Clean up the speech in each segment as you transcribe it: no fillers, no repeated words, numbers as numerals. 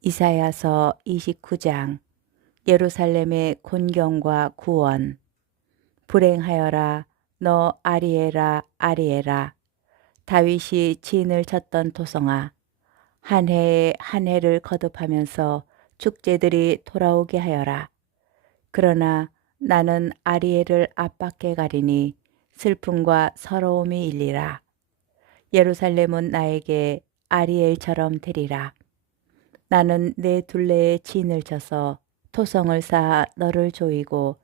이사야서 29장. 예루살렘의 곤경과 구원. 불행하여라 너 아리에라 아리에라, 다윗이 진을 쳤던 토성아. 한 해에 한 해를 거듭하면서 축제들이 돌아오게 하여라. 그러나 나는 아리엘을 압박해 가리니 슬픔과 서러움이 일리라. 예루살렘은 나에게 아리엘처럼 되리라. 나는 내 둘레에 진을 쳐서 토성을 쌓아 너를 조이고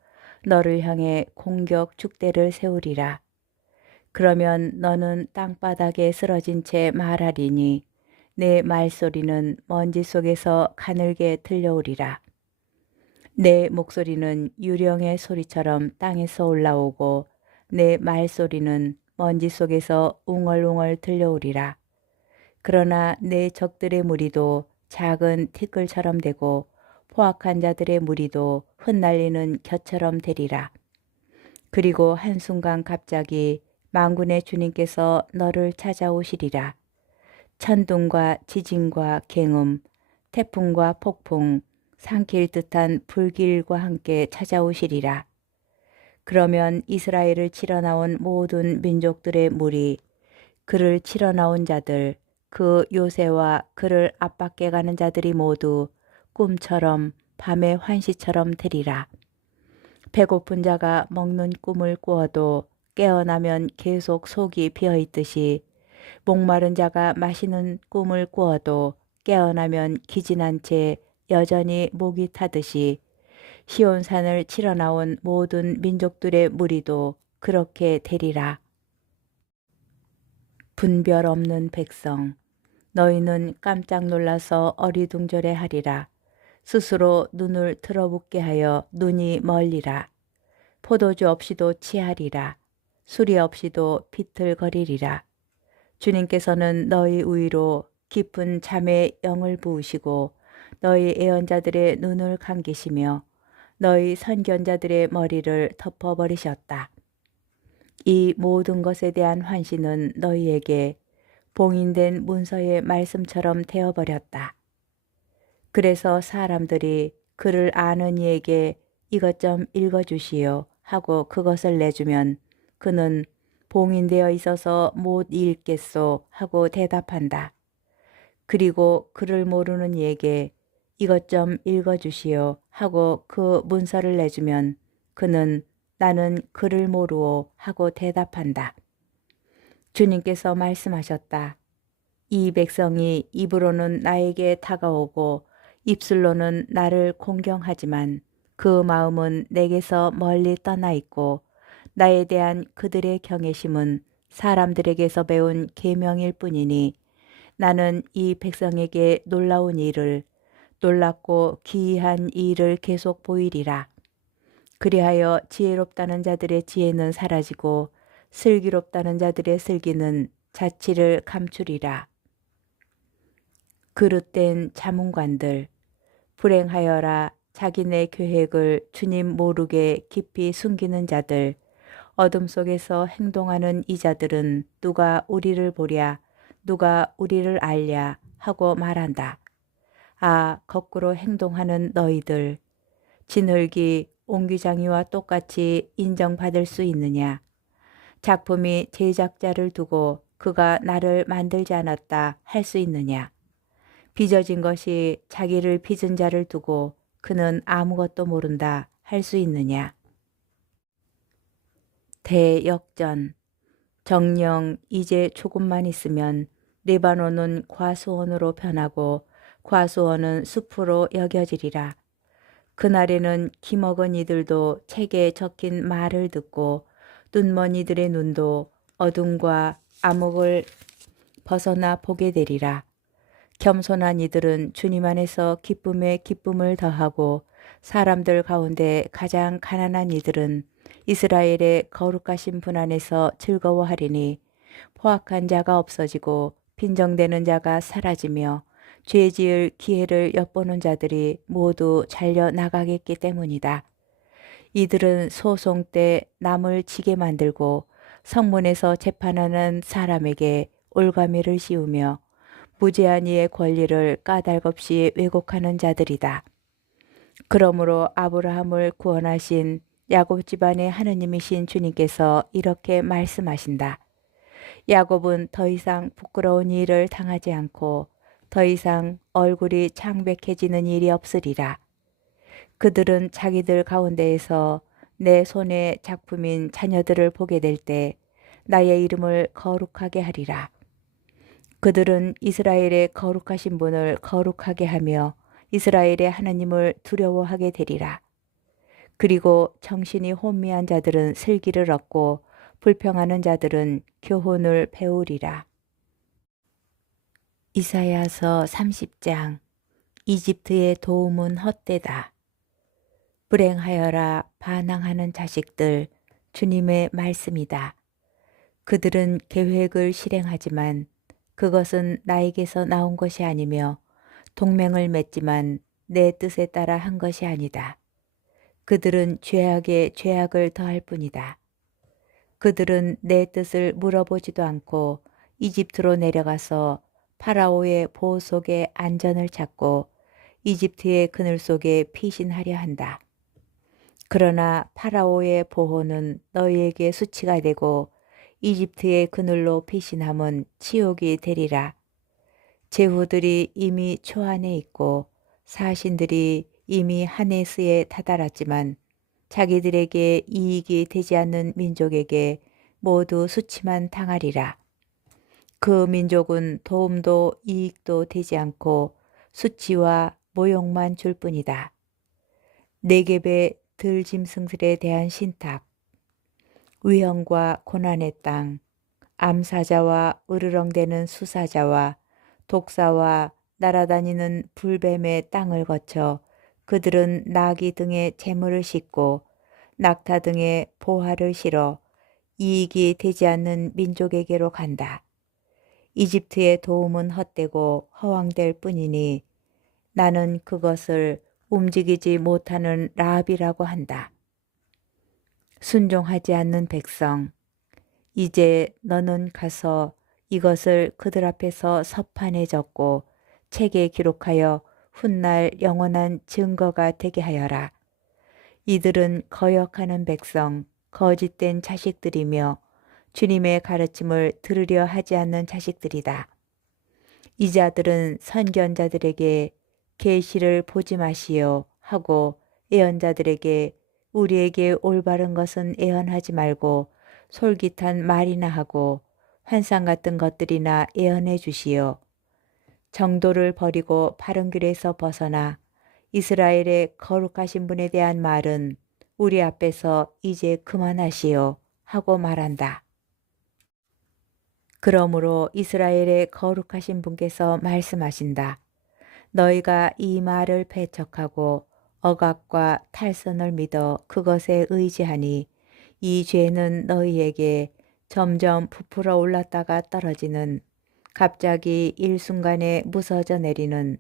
너를 향해 공격 축대를 세우리라. 그러면 너는 땅바닥에 쓰러진 채 말하리니 내 말소리는 먼지 속에서 가늘게 들려오리라. 내 목소리는 유령의 소리처럼 땅에서 올라오고 내 말소리는 먼지 속에서 웅얼웅얼 들려오리라. 그러나 내 적들의 무리도 작은 티끌처럼 되고 포악한 자들의 무리도 흩날리는 겨처럼 되리라. 그리고 한순간 갑자기 만군의 주님께서 너를 찾아오시리라. 천둥과 지진과 갱음, 태풍과 폭풍, 삼킬 듯한 불길과 함께 찾아오시리라. 그러면 이스라엘을 치러 나온 모든 민족들의 무리, 그를 치러 나온 자들, 그 요새와 그를 압박해 가는 자들이 모두 꿈처럼 밤의 환시처럼 되리라. 배고픈 자가 먹는 꿈을 꾸어도 깨어나면 계속 속이 비어 있듯이, 목마른 자가 마시는 꿈을 꾸어도 깨어나면 기진한 채 여전히 목이 타듯이, 시온산을 치러 나온 모든 민족들의 무리도 그렇게 되리라. 분별 없는 백성, 너희는 깜짝 놀라서 어리둥절해 하리라. 스스로 눈을 틀어붓게 하여 눈이 멀리라. 포도주 없이도 취하리라. 술이 없이도 비틀거리리라. 주님께서는 너희 위로 깊은 잠의 영을 부으시고 너희 애언자들의 눈을 감기시며 너희 선견자들의 머리를 덮어버리셨다. 이 모든 것에 대한 환시는 너희에게 봉인된 문서의 말씀처럼 되어버렸다. 그래서 사람들이 그를 아는 이에게 이것 좀 읽어주시오 하고 그것을 내주면 그는 봉인되어 있어서 못 읽겠소 하고 대답한다. 그리고 그를 모르는 이에게 이것 좀 읽어주시오 하고 그 문서를 내주면 그는 나는 그를 모르오 하고 대답한다. 주님께서 말씀하셨다. 이 백성이 입으로는 나에게 다가오고 입술로는 나를 공경하지만 그 마음은 내게서 멀리 떠나 있고 나에 대한 그들의 경외심은 사람들에게서 배운 계명일 뿐이니 나는 이 백성에게 놀라운 일을, 놀랍고 기이한 일을 계속 보이리라. 그리하여 지혜롭다는 자들의 지혜는 사라지고 슬기롭다는 자들의 슬기는 자취를 감추리라. 그릇된 자문관들, 불행하여라 자기네 계획을 주님 모르게 깊이 숨기는 자들, 어둠 속에서 행동하는 이 자들은 누가 우리를 보랴, 누가 우리를 알랴 하고 말한다. 아, 거꾸로 행동하는 너희들, 진흙이 옹기장이와 똑같이 인정받을 수 있느냐? 작품이 제작자를 두고 그가 나를 만들지 않았다 할 수 있느냐? 빚어진 것이 자기를 빚은 자를 두고 그는 아무것도 모른다 할 수 있느냐? 대역전. 정녕 이제 조금만 있으면 레바논은 과수원으로 변하고 과수원은 숲으로 여겨지리라. 그날에는 기먹은 이들도 책에 적힌 말을 듣고 눈먼 이들의 눈도 어둠과 암흑을 벗어나 보게 되리라. 겸손한 이들은 주님 안에서 기쁨에 기쁨을 더하고 사람들 가운데 가장 가난한 이들은 이스라엘의 거룩하신 분 안에서 즐거워하리니 포악한 자가 없어지고 빈정대는 자가 사라지며 죄 지을 기회를 엿보는 자들이 모두 잘려 나가겠기 때문이다. 이들은 소송 때 남을 지게 만들고 성문에서 재판하는 사람에게 올가미를 씌우며 무제한 이의 권리를 까닭없이 왜곡하는 자들이다. 그러므로 아브라함을 구원하신 야곱 집안의 하느님이신 주님께서 이렇게 말씀하신다. 야곱은 더 이상 부끄러운 일을 당하지 않고 더 이상 얼굴이 창백해지는 일이 없으리라. 그들은 자기들 가운데에서 내 손의 작품인 자녀들을 보게 될 때 나의 이름을 거룩하게 하리라. 그들은 이스라엘의 거룩하신 분을 거룩하게 하며 이스라엘의 하나님을 두려워하게 되리라. 그리고 정신이 혼미한 자들은 슬기를 얻고 불평하는 자들은 교훈을 배우리라. 이사야서 30장. 이집트의 도움은 헛되다. 불행하여라 반항하는 자식들, 주님의 말씀이다. 그들은 계획을 실행하지만 그것은 나에게서 나온 것이 아니며 동맹을 맺지만 내 뜻에 따라 한 것이 아니다. 그들은 죄악에 죄악을 더할 뿐이다. 그들은 내 뜻을 물어보지도 않고 이집트로 내려가서 파라오의 보호 속에 안전을 찾고 이집트의 그늘 속에 피신하려 한다. 그러나 파라오의 보호는 너희에게 수치가 되고 이집트의 그늘로 피신함은 치욕이 되리라. 제후들이 이미 초안에 있고 사신들이 이미 하네스에 다다랐지만 자기들에게 이익이 되지 않는 민족에게 모두 수치만 당하리라. 그 민족은 도움도 이익도 되지 않고 수치와 모욕만 줄 뿐이다. 네겝의 들짐승들에 대한 신탁, 위험과 고난의 땅, 암사자와 으르렁대는 수사자와 독사와 날아다니는 불뱀의 땅을 거쳐 그들은 나귀 등의 재물을 싣고 낙타 등의 보화를 실어 이익이 되지 않는 민족에게로 간다. 이집트의 도움은 헛되고 허황될 뿐이니 나는 그것을 움직이지 못하는 라합이라고 한다. 순종하지 않는 백성, 이제 너는 가서 이것을 그들 앞에서 서판에 적고 책에 기록하여 훗날 영원한 증거가 되게 하여라. 이들은 거역하는 백성, 거짓된 자식들이며 주님의 가르침을 들으려 하지 않는 자식들이다. 이 자들은 선견자들에게 계시를 보지 마시오 하고 예언자들에게 우리에게 올바른 것은 예언하지 말고 솔깃한 말이나 하고 환상 같은 것들이나 예언해 주시오. 정도를 버리고 바른 길에서 벗어나 이스라엘의 거룩하신 분에 대한 말은 우리 앞에서 이제 그만하시오 하고 말한다. 그러므로 이스라엘의 거룩하신 분께서 말씀하신다. 너희가 이 말을 배척하고 억압과 탈선을 믿어 그것에 의지하니 이 죄는 너희에게 점점 부풀어 올랐다가 떨어지는 갑자기 일순간에 무서져 내리는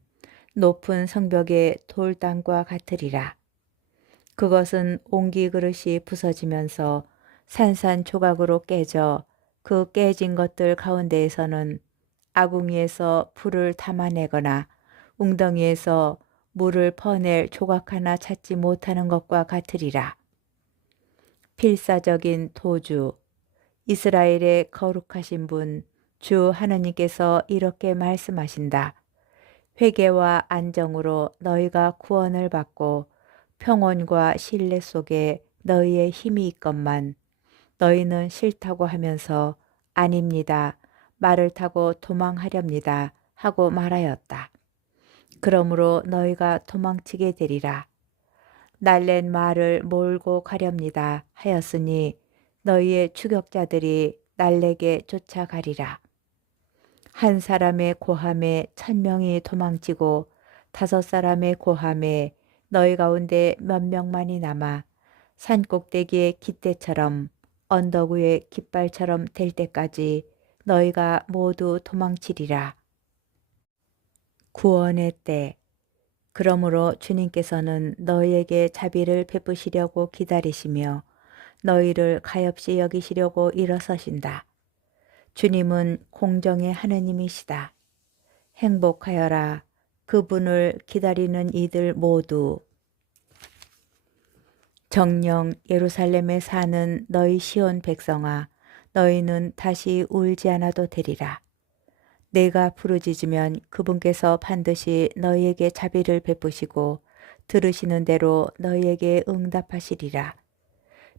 높은 성벽의 돌담과 같으리라. 그것은 옹기 그릇이 부서지면서 산산조각으로 깨져 그 깨진 것들 가운데에서는 아궁이에서 불을 담아내거나 웅덩이에서 물을 퍼낼 조각 하나 찾지 못하는 것과 같으리라. 필사적인 도주, 이스라엘의 거룩하신 분, 주 하나님께서 이렇게 말씀하신다. 회개와 안정으로 너희가 구원을 받고 평온과 신뢰 속에 너희의 힘이 있건만 너희는 싫다고 하면서 아닙니다. 말을 타고 도망하렵니다. 하고 말하였다. 그러므로 너희가 도망치게 되리라. 날랜 말을 몰고 가렵니다 하였으니 너희의 추격자들이 날래게 쫓아가리라. 한 사람의 고함에 1000명이 도망치고 5사람의 고함에 너희 가운데 몇 명만이 남아 산꼭대기의 깃대처럼 언덕 위의 깃발처럼 될 때까지 너희가 모두 도망치리라. 구원의 때. 그러므로 주님께서는 너희에게 자비를 베푸시려고 기다리시며 너희를 가엾이 여기시려고 일어서신다. 주님은 공정의 하느님이시다. 행복하여라. 그분을 기다리는 이들 모두. 정녕 예루살렘에 사는 너희 시온 백성아, 너희는 다시 울지 않아도 되리라. 내가 부르짖으면 그분께서 반드시 너희에게 자비를 베푸시고 들으시는 대로 너희에게 응답하시리라.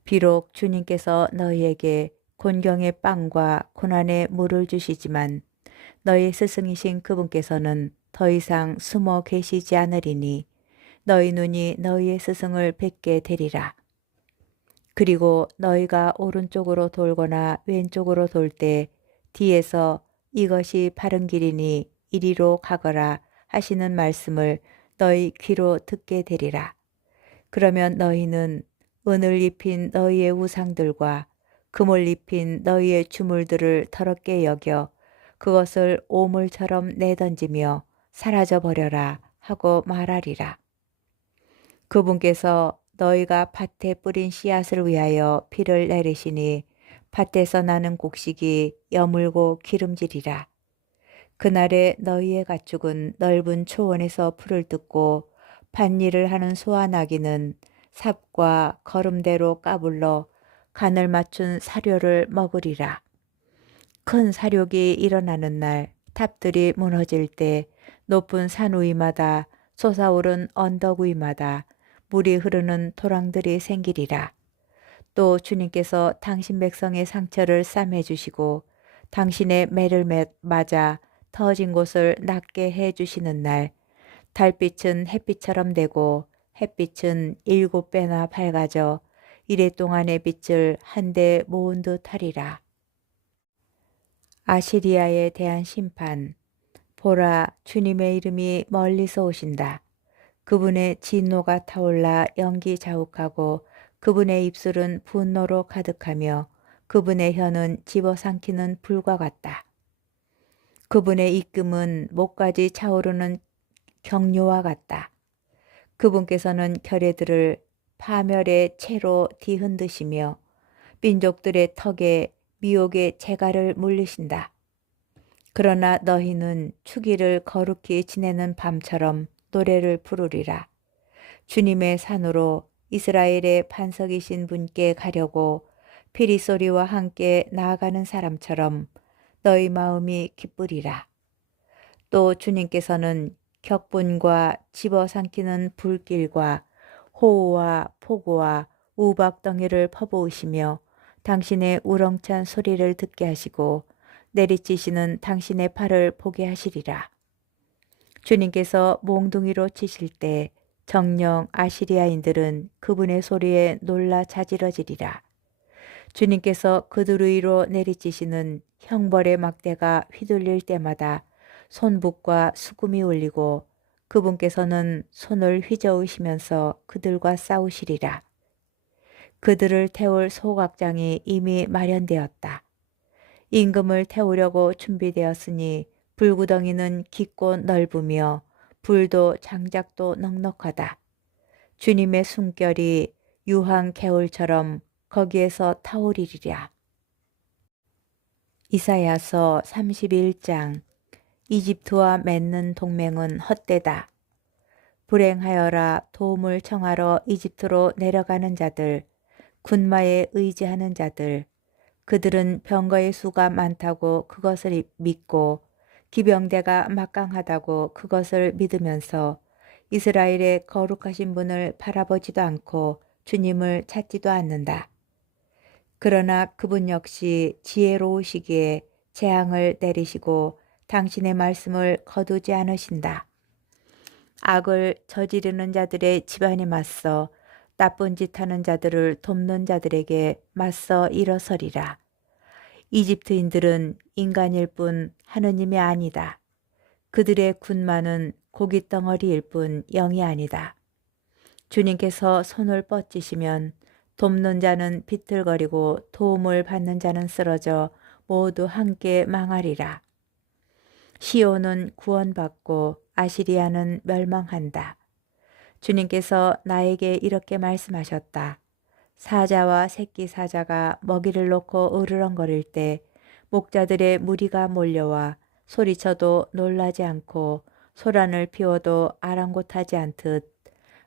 비록 주님께서 너희에게 곤경의 빵과 고난의 물을 주시지만 너희 스승이신 그분께서는 더 이상 숨어 계시지 않으리니 너희 눈이 너희의 스승을 뵙게 되리라. 그리고 너희가 오른쪽으로 돌거나 왼쪽으로 돌 때 뒤에서 이것이 바른 길이니 이리로 가거라 하시는 말씀을 너희 귀로 듣게 되리라. 그러면 너희는 은을 입힌 너희의 우상들과 금을 입힌 너희의 주물들을 더럽게 여겨 그것을 오물처럼 내던지며 사라져 버려라 하고 말하리라. 그분께서 너희가 밭에 뿌린 씨앗을 위하여 비를 내리시니 밭에서 나는 곡식이 여물고 기름지리라. 그날에 너희의 가축은 넓은 초원에서 풀을 뜯고 밭일을 하는 소와 나귀는 삽과 거름대로 까불러 간을 맞춘 사료를 먹으리라. 큰 사륙이 일어나는 날 탑들이 무너질 때 높은 산 위마다 솟아오른 언덕 위마다 물이 흐르는 도랑들이 생기리라. 또 주님께서 당신 백성의 상처를 싸매 주시고 당신의 매를 맞아 터진 곳을 낫게 해 주시는 날 달빛은 햇빛처럼 되고 햇빛은 7배나 밝아져 이래 동안의 빛을 한데 모은 듯 하리라. 아시리아에 대한 심판. 보라, 주님의 이름이 멀리서 오신다. 그분의 진노가 타올라 연기 자욱하고 그분의 입술은 분노로 가득하며 그분의 혀는 집어삼키는 불과 같다. 그분의 입금은 목까지 차오르는 경류와 같다. 그분께서는 결의들을 파멸의 채로 뒤흔드시며 민족들의 턱에 미혹의 재갈을 물리신다. 그러나 너희는 축일을 거룩히 지내는 밤처럼 노래를 부르리라. 주님의 산으로 이스라엘의 반석이신 분께 가려고 피리 소리와 함께 나아가는 사람처럼 너희 마음이 기쁘리라. 또 주님께서는 격분과 집어삼키는 불길과 호우와 폭우와 우박덩이를 퍼부으시며 당신의 우렁찬 소리를 듣게 하시고 내리치시는 당신의 팔을 보게 하시리라. 주님께서 몽둥이로 치실 때 정녕 아시리아인들은 그분의 소리에 놀라 자지러지리라. 주님께서 그들 위로 내리치시는 형벌의 막대가 휘둘릴 때마다 손북과 수금이 울리고 그분께서는 손을 휘저으시면서 그들과 싸우시리라. 그들을 태울 소각장이 이미 마련되었다. 임금을 태우려고 준비되었으니 불구덩이는 깊고 넓으며 불도 장작도 넉넉하다. 주님의 숨결이 유황 개울처럼 거기에서 타오르리라. 이사야서 31장. 이집트와 맺는 동맹은 헛되다. 불행하여라. 도움을 청하러 이집트로 내려가는 자들, 군마에 의지하는 자들. 그들은 병거의 수가 많다고 그것을 믿고 기병대가 막강하다고 그것을 믿으면서 이스라엘의 거룩하신 분을 바라보지도 않고 주님을 찾지도 않는다. 그러나 그분 역시 지혜로우시기에 재앙을 내리시고 당신의 말씀을 거두지 않으신다. 악을 저지르는 자들의 집안에 맞서 나쁜 짓 하는 자들을 돕는 자들에게 맞서 일어서리라. 이집트인들은 인간일 뿐 하느님이 아니다. 그들의 군마는 고깃덩어리일 뿐 영이 아니다. 주님께서 손을 뻗치시면 돕는 자는 비틀거리고 도움을 받는 자는 쓰러져 모두 함께 망하리라. 시온은 구원받고 아시리아는 멸망한다. 주님께서 나에게 이렇게 말씀하셨다. 사자와 새끼 사자가 먹이를 놓고 으르렁거릴 때 목자들의 무리가 몰려와 소리쳐도 놀라지 않고 소란을 피워도 아랑곳하지 않듯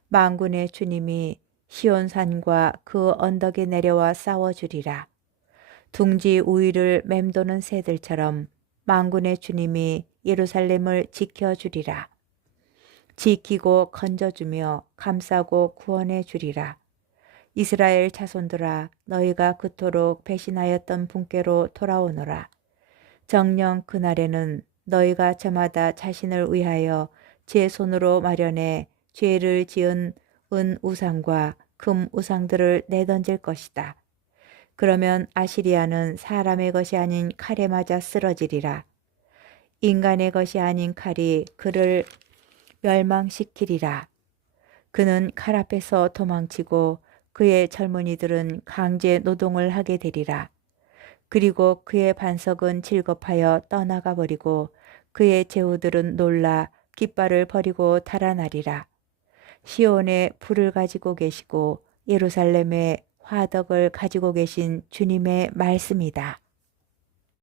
만군의 주님이 시온산과 그 언덕에 내려와 싸워주리라. 둥지 우위를 맴도는 새들처럼 만군의 주님이 예루살렘을 지켜주리라. 지키고 건져주며 감싸고 구원해 주리라. 이스라엘 자손들아, 너희가 그토록 배신하였던 분께로 돌아오너라. 정녕 그날에는 너희가 저마다 자신을 위하여 제 손으로 마련해 죄를 지은 은 우상과 금 우상들을 내던질 것이다. 그러면 아시리아는 사람의 것이 아닌 칼에 맞아 쓰러지리라. 인간의 것이 아닌 칼이 그를 멸망시키리라. 그는 칼 앞에서 도망치고 그의 젊은이들은 강제 노동을 하게 되리라. 그리고 그의 반석은 질겁하여 떠나가 버리고 그의 제후들은 놀라 깃발을 버리고 달아나리라. 시온에 불을 가지고 계시고 예루살렘에 화덕을 가지고 계신 주님의 말씀이다.